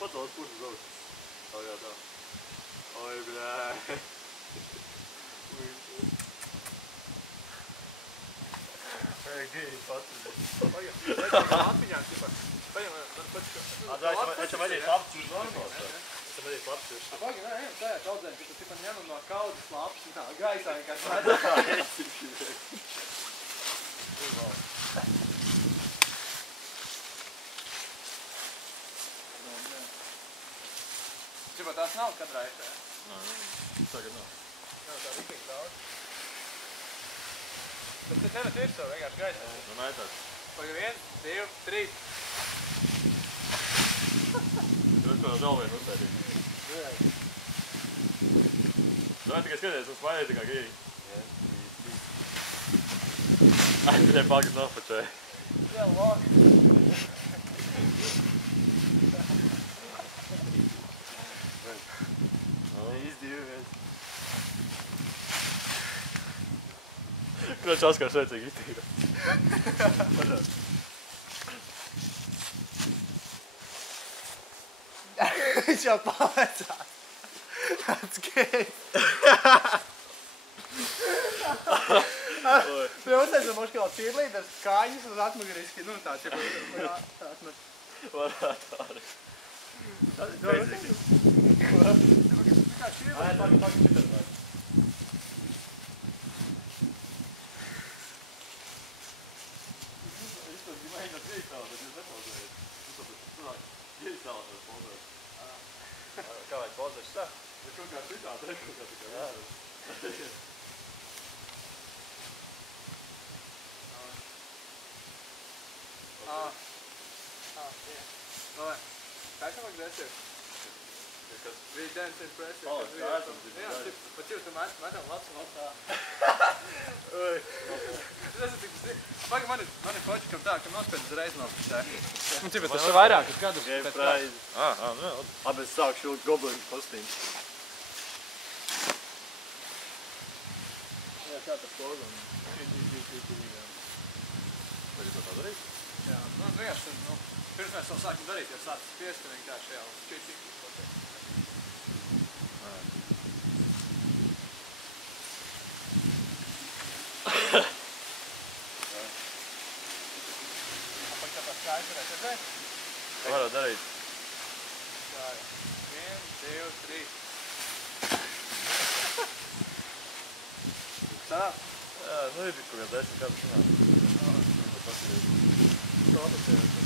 Pacels kursu zaut. O, jā, tā. Oi, blē. Ej, gēji, pats. Pagaid, atmiņās, tipa. Pagaid, man patika. Esam arī lapčus normos. Esam arī lapčus. Pagaid, nē, ejam tajā kaudzēm, ka tu tipa ņemam no kaudzes lapšas un tā gaisā vienkārši redzam. Čipa, tās nav katrā ešā? Tagad nav. Nav tā riktīgi daudz. Tas te nevar virsū, vienkārši gaisā. Nu, nē, tāds. Pagaid, 1, 2, 3. Tur ko vēl vien uztērīt. Davai tikai skaties, mums vajag tikai gēji. 1, 2, 3. Ai, tikai pagad nopačēja. Jā, labi. Izdīvies. Kroč Oskars veicīgi iztīra. Viņš jau pavecās. That's gay. Tu jau uztaisam moši kā cheerleaders, kājas uz atmuguriski, nu tāds jau atmet. Varētu arī. Beidzīgi. Kā cheerleaders? Pagi šitas vajag. Es pat mēģināt ieizstāvāt, bet jūs nepauzējiet. Jūs pat ieizstāvāt ar pozēs. Kā vajag pozēs tā? Bet kaut kā šitā, te kaut kā tikai visās. Vai, taisam vajag desir? Bija dance impressive. O, skaidrs, jā, pat jūs tu metam labs un labs tā. Tas ir tik... Pagaid, man ir fočikam tā, ka nospēd uzreiz nospēd. Un cipa, tas ir vairākas gadus. Game prize. Nu, labi, es sākšu vilkt goblinu kostīmu. Jā, kā tas pozam? Vai tu tā darīt? Jā, nu, vienkārši, pirms mēs vēl sākam darīt, jau sācis spiest, ka vienkārši jau čīčīgi izpotēt. Apaļ kā tā skaisti varētu redzēt? Varat darīt. Tā, 1, 2, 3. Sāp? Jā, nu ir kaut kā 10 gadus sanāk. Tā, tas ir.